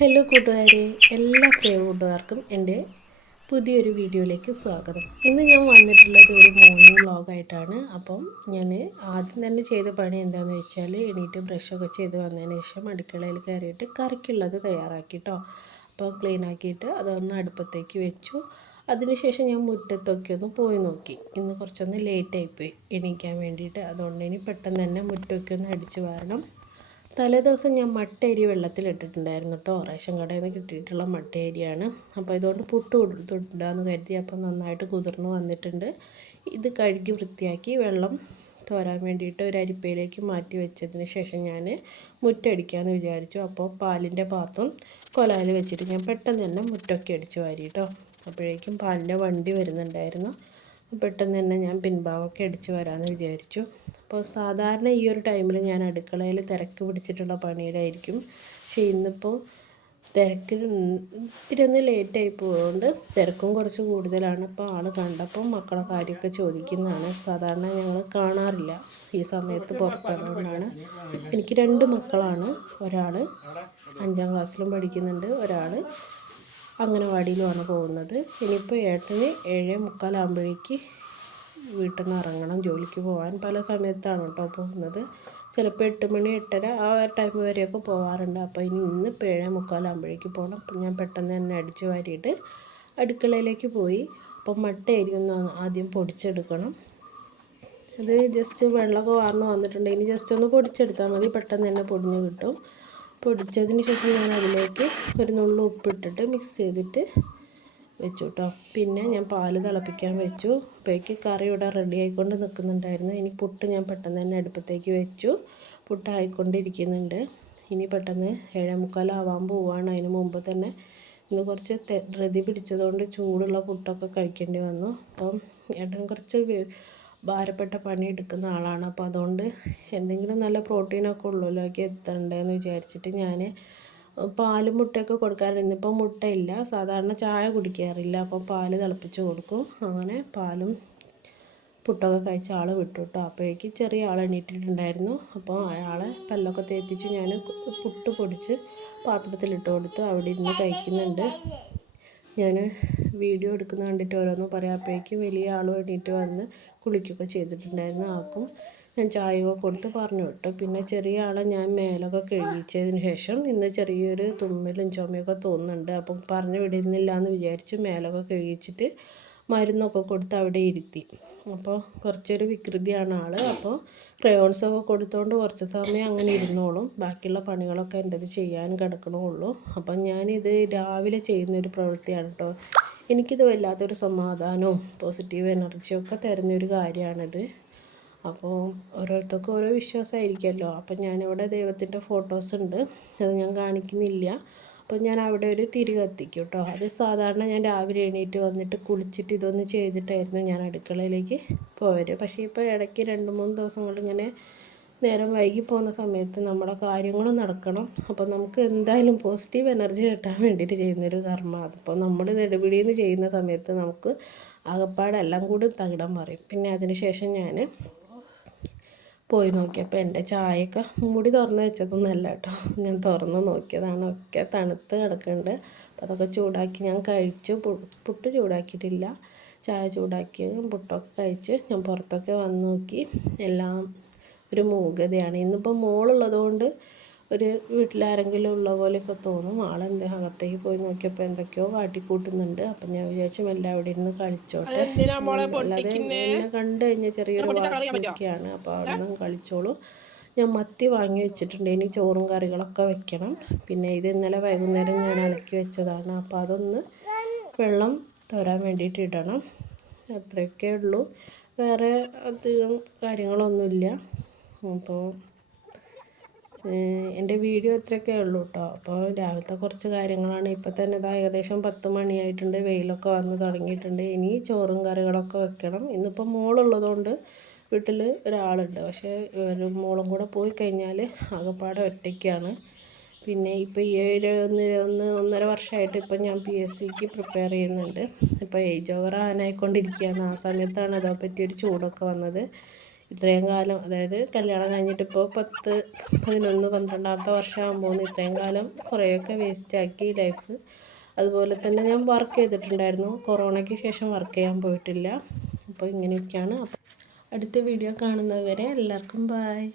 Hello കൂട്ടുകാരെ എല്ലാ പ്രിയ കൂട്ടുകാർക്കും എന്റെ പുതിയൊരു വീഡിയോയിലേക്ക് സ്വാഗതം. ഇന്ന് ഞാൻ വന്നിട്ടുള്ളത് ഒരു മോർണിംഗ് വ്ളോഗായിട്ടാണ് അപ്പം ഞാൻ ആദ്യം തന്നെ ചെയ്ത പണി എന്താണെന്ന് വെച്ചാൽ എണീറ്റ് ബ്രഷൊക്കെ ചെയ്ത് വന്നതിന് ശേഷം അടുക്കളയിൽ കയറിയിട്ട് കറിക്കുള്ളത് തയ്യാറാക്കി കേട്ടോ അപ്പം ക്ലീൻ ആക്കിയിട്ട് അതൊന്ന് അടുപ്പത്തേക്ക് വെച്ചു. അതിനുശേഷം ഞാൻ മുറ്റത്തൊക്കെ ഒന്ന് പോയി നോക്കി. ഇന്ന് കുറച്ചൊന്ന് ലേറ്റായിപ്പോയി എണീക്കാൻ വേണ്ടിയിട്ട്. അതുകൊണ്ട് ഇനി പെട്ടെന്ന് തന്നെ മുറ്റമൊക്കെ ഒന്ന് അടിച്ച് വാരണം. തലേദിവസം ഞാൻ മട്ടേരി വെള്ളത്തിലിട്ടിട്ടുണ്ടായിരുന്നു കേട്ടോ റേഷൻ കടയിൽ നിന്ന് കിട്ടിയിട്ടുള്ള മട്ടേരിയാണ് അപ്പോൾ ഇതുകൊണ്ട് പുട്ട് കൊടുത്തിട്ടുണ്ടാന്ന് കരുതി അപ്പോൾ നന്നായിട്ട് കുതിർന്ന് വന്നിട്ടുണ്ട്. ഇത് കഴുകി വൃത്തിയാക്കി വെള്ളം തോരാൻ വേണ്ടിയിട്ട് ഒരു അരിപ്പയിലേക്ക് മാറ്റി വെച്ചതിന് ശേഷം ഞാൻ മുറ്റടിക്കാമെന്ന് വിചാരിച്ചു. അപ്പോൾ പാലിന്റെ പാത്രം കൊലായിൽ വെച്ചിട്ട് ഞാൻ പെട്ടെന്ന് തന്നെ മുറ്റൊക്കെ അടിച്ച് വാരി കേട്ടോ അപ്പോഴേക്കും പാലിന്റെ വണ്ടി വരുന്നുണ്ടായിരുന്നു. പെട്ടെന്ന് തന്നെ ഞാൻ പിൻഭാഗമൊക്കെ അടിച്ച് വരാമെന്ന് വിചാരിച്ചു. അപ്പോൾ സാധാരണ ഈ ഒരു ടൈമിൽ ഞാൻ അടുക്കളയിൽ തിരക്ക് പിടിച്ചിട്ടുള്ള പണിയിലായിരിക്കും. പക്ഷേ ഇന്നിപ്പോൾ തിരക്കിൽ ഇത്തിരി ഒന്ന് ലേറ്റായി പോയതുകൊണ്ട് തിരക്കും കുറച്ച് കൂടുതലാണ്. അപ്പോൾ ആൾ കണ്ടപ്പോൾ മക്കളെ കാര്യമൊക്കെ ചോദിക്കുന്നതാണ്. സാധാരണ ഞങ്ങൾ കാണാറില്ല ഈ സമയത്ത് പുറത്തുള്ളതുകൊണ്ടാണ് എനിക്ക് രണ്ട് മക്കളാണ്. ഒരാൾ അഞ്ചാം ക്ലാസ്സിലും പഠിക്കുന്നുണ്ട്. ഒരാൾ അംഗനവാടിയിലുമാണ് പോകുന്നത്. ഇനിയിപ്പോൾ ഏട്ടന് ഏഴേ മുക്കാലാകുമ്പോഴേക്ക് വീട്ടിൽ നിന്ന് ഇറങ്ങണം ജോലിക്ക് പോകാൻ പല സമയത്താണ് കേട്ടോ പോകുന്നത്. ചിലപ്പോൾ എട്ട് മണി എട്ടര ആ ടൈം വരെയൊക്കെ പോകാറുണ്ട് അപ്പോൾ ഇനി ഇന്ന് ഇപ്പോൾ ഏഴേ മുക്കാലാകുമ്പോഴേക്ക് പോകണം അപ്പം ഞാൻ പെട്ടെന്ന് തന്നെ അടിച്ചു വാരിയിട്ട് അടുക്കളയിലേക്ക് പോയി. അപ്പം മട്ടയായിരിക്കും ആദ്യം പൊടിച്ചെടുക്കണം. അത് ജസ്റ്റ് വെള്ളമൊക്കെ വാർന്ന് വന്നിട്ടുണ്ടെങ്കിൽ ഇനി ജസ്റ്റ് ഒന്ന് പൊടിച്ചെടുത്താൽ മതി. പെട്ടെന്ന് തന്നെ പൊടിഞ്ഞ് കിട്ടും. പൊടിച്ചതിന് ശേഷം ഞാൻ അതിലേക്ക് ഒരു നുള്ളു ഉപ്പിട്ടിട്ട് മിക്സ് ചെയ്തിട്ട് വെച്ചു കേട്ടോ പിന്നെ ഞാൻ പാൽ തിളപ്പിക്കാൻ വെച്ചു. അപ്പോഴേക്ക് കറി ഇവിടെ റെഡി ആയിക്കൊണ്ട് നിൽക്കുന്നുണ്ടായിരുന്നു ഇനി പുട്ട് ഞാൻ പെട്ടെന്ന് തന്നെ അടുപ്പത്തേക്ക് വെച്ചു. പുട്ട് ആയിക്കൊണ്ടിരിക്കുന്നുണ്ട് ഇനി പെട്ടെന്ന് ഏഴേ മുക്കാലാവാൻ പോവാണ്. അതിന് മുമ്പ് തന്നെ ഇന്ന് കുറച്ച് ധൃതി പിടിച്ചതുകൊണ്ട് ചൂടുള്ള പുട്ടൊക്കെ കഴിക്കേണ്ടി വന്നു. അപ്പം ഏട്ടൻ കുറച്ച് ഭാരപ്പെട്ട പണി എടുക്കുന്ന ആളാണ്. അപ്പോൾ അതുകൊണ്ട് എന്തെങ്കിലും നല്ല പ്രോട്ടീനൊക്കെ ഉള്ളിലേക്ക് എത്തണ്ടേന്ന് വിചാരിച്ചിട്ട് ഞാൻ പാലും മുട്ടയൊക്കെ കൊടുക്കാറുണ്ട്. ഇന്നിപ്പോൾ മുട്ടയില്ല. സാധാരണ ചായ കുടിക്കാറില്ല. അപ്പോൾ പാൽ തിളപ്പിച്ച് കൊടുക്കും. അങ്ങനെ പാലും പുട്ടൊക്കെ കഴിച്ച ആൾ വിട്ടു കേട്ടോ അപ്പോഴേക്ക് ചെറിയ ആൾ എണീറ്റിട്ടുണ്ടായിരുന്നു. അപ്പോൾ അയാളെ പല്ലൊക്കെ തേപ്പിച്ച് ഞാൻ പുട്ട് പൊടിച്ച് പാത്രത്തിലിട്ട് കൊടുത്ത് അവിടെ ഇരുന്ന് കഴിക്കുന്നുണ്ട്. ഞാൻ വീഡിയോ എടുക്കുന്ന കണ്ടിട്ട് ഓരോന്ന് പറയാപ്പോഴേക്കും വലിയ ആൾ എണീറ്റ് വന്ന് കുളിക്കുകയൊക്കെ ചെയ്തിട്ടുണ്ടായിരുന്നു. ആൾക്കും ഞാൻ ചായയൊക്കെ കൊടുത്ത് പറഞ്ഞു വിട്ടു. പിന്നെ ചെറിയ ആളെ ഞാൻ മേലൊക്കെ കഴുകിച്ചതിന് ശേഷം ഇന്ന് ചെറിയൊരു തുമ്മലും ചുമയൊക്കെ തോന്നുന്നുണ്ട്. അപ്പം പറഞ്ഞു വിടുന്നില്ല എന്ന് വിചാരിച്ച് മേലൊക്കെ കഴുകിച്ചിട്ട് മരുന്നൊക്കെ കൊടുത്ത് അവിടെ ഇരുത്തി. അപ്പോൾ കുറച്ചൊരു വികൃതിയാണ് ആൾ അപ്പോൾ ക്രയോൺസൊക്കെ കൊടുത്തുകൊണ്ട് കുറച്ച് സമയം അങ്ങനെ ഇരുന്നോളും. ബാക്കിയുള്ള പണികളൊക്കെ എന്റെത് ചെയ്യാൻ കിടക്കണമുള്ളൂ അപ്പം ഞാനിത് രാവിലെ ചെയ്യുന്നൊരു പ്രവൃത്തിയാണ് കേട്ടോ എനിക്കിത് വല്ലാത്തൊരു സമാധാനവും പോസിറ്റീവ് എനർജിയും ഒക്കെ തരുന്നൊരു കാര്യമാണിത് അപ്പോൾ ഓരോരുത്തർക്കും ഓരോ വിശ്വാസമായിരിക്കുമല്ലോ അപ്പം ഞാനിവിടെ ദൈവത്തിന്റെ ഫോട്ടോസ് ഉണ്ട്. അത് ഞാൻ കാണിക്കുന്നില്ല. അപ്പോൾ ഞാൻ അവിടെ ഒരു തിരി കത്തിക്കും കേട്ടോ അത് സാധാരണ ഞാൻ രാവിലെ എണീറ്റ് വന്നിട്ട് കുളിച്ചിട്ട് ഇതൊന്ന് ചെയ്തിട്ടായിരുന്നു ഞാൻ അടുക്കളയിലേക്ക് പോയത്. പക്ഷേ ഇപ്പോൾ ഇടയ്ക്ക് രണ്ട് മൂന്ന് ദിവസം കൊണ്ട് ഇങ്ങനെ നേരം വൈകി പോകുന്ന സമയത്ത് നമ്മുടെ കാര്യങ്ങളും നടക്കണം. അപ്പോൾ നമുക്ക് എന്തായാലും പോസിറ്റീവ് എനർജി കിട്ടാൻ വേണ്ടിയിട്ട് ചെയ്യുന്നൊരു കർമ്മ അതിപ്പോൾ നമ്മൾ നെടുപിടിയിൽ ചെയ്യുന്ന സമയത്ത് നമുക്ക് ആകപ്പാടെല്ലാം കൂടി തകിടം പറയും പിന്നെ അതിന് ശേഷം ഞാൻ പോയി നോക്കിയപ്പോൾ എന്റെ ചായയൊക്കെ മൂടി തുറന്ന് വെച്ചതൊന്നുമല്ല കേട്ടോ. ഞാൻ തുറന്ന് നോക്കിയതാണ്. ഒക്കെ തണുത്ത് കിടക്കുന്നുണ്ട്. അപ്പോൾ അതൊക്കെ ചൂടാക്കി ഞാൻ കഴിച്ചു. പുട്ട് ചൂടാക്കിയിട്ടില്ല. ചായ ചൂടാക്കി പുട്ടൊക്കെ കഴിച്ച് ഞാൻ പുറത്തൊക്കെ വന്ന് നോക്കി. എല്ലാം ഒരു മൂകതയാണ്. ഇന്നിപ്പോൾ മോളുള്ളത് കൊണ്ട് ഒരു വീട്ടിലാരെങ്കിലും ഉള്ള പോലെയൊക്കെ തോന്നും. ആളെന്ത് അകത്തേക്ക് പോയി നോക്കിയപ്പോൾ എന്തൊക്കെയോ കാട്ടിക്കൂട്ടുന്നുണ്ട് അപ്പം ഞാൻ വിചാരിച്ചു എല്ലാം അവിടെ ഇരുന്ന് കളിച്ചോട്ടെ. അല്ലാതെ എന്നെ കണ്ടു കഴിഞ്ഞാൽ ചെറിയൊരു വാശിയൊക്കെയാണ്. അപ്പോൾ അവിടെ നിന്ന് കളിച്ചോളൂ. ഞാൻ മത്തി വാങ്ങി വെച്ചിട്ടുണ്ട്. ഇനി ചോറും കറികളൊക്കെ വെക്കണം. പിന്നെ ഇത് ഇന്നലെ വൈകുന്നേരം ഞാൻ ഇളക്കി വെച്ചതാണ്. അപ്പോൾ അതൊന്ന് വെള്ളം തോരാൻ വേണ്ടിയിട്ട് ഇടണം. അത്രയൊക്കെ ഉള്ളൂ. വേറെ അധികം കാര്യങ്ങളൊന്നുമില്ല. അപ്പോൾ എന്റെ വീഡിയോ ഇത്രയൊക്കെ ഉള്ളൂ കേട്ടോ അപ്പോൾ രാവിലത്തെ കുറച്ച് കാര്യങ്ങളാണ്. ഇപ്പോൾ തന്നെ ഇതാ ഏകദേശം പത്ത് മണിയായിട്ടുണ്ട്. വെയിലൊക്കെ വന്ന് തുടങ്ങിയിട്ടുണ്ട്. ഇനി ചോറും കറികളൊക്കെ വെക്കണം. ഇന്നിപ്പോൾ മോളുള്ളതുകൊണ്ട് വീട്ടിൽ ഒരാളുണ്ട്. പക്ഷേ ഒരു മോളും കൂടെ പോയി കഴിഞ്ഞാൽ ആകെപ്പാടെ ഒറ്റയ്ക്കാണ്. പിന്നെ ഇപ്പോൾ ഈ ഒന്ന് ഒന്ന് ഒന്നര വർഷമായിട്ട് ഇപ്പം ഞാൻ പി എസ് സിക്ക് പ്രിപ്പയർ ചെയ്യുന്നുണ്ട്. ഇപ്പോൾ ഏജ് ഓവർ ആനായിക്കൊണ്ടിരിക്കുകയാണ് ആ സമയത്താണ് അതേപ്പറ്റി ഒരു ചൂടൊക്കെ വന്നത്. ഇത്രയും കാലം അതായത് കല്യാണം കഴിഞ്ഞിട്ട് ഇപ്പോൾ പത്ത് പതിനൊന്ന് പന്ത്രണ്ടാമത്തെ വർഷമാകുമ്പോൾ ഇത്രയും കാലം കുറേയൊക്കെ വേസ്റ്റാക്കി ലൈഫ് അതുപോലെ തന്നെ ഞാൻ വർക്ക് ചെയ്തിട്ടുണ്ടായിരുന്നു. കൊറോണയ്ക്ക് ശേഷം വർക്ക് ചെയ്യാൻ പോയിട്ടില്ല. അപ്പോൾ ഇങ്ങനെയൊക്കെയാണ്. അടുത്ത വീഡിയോ കാണുന്നതുവരെ എല്ലാവർക്കും ബായ്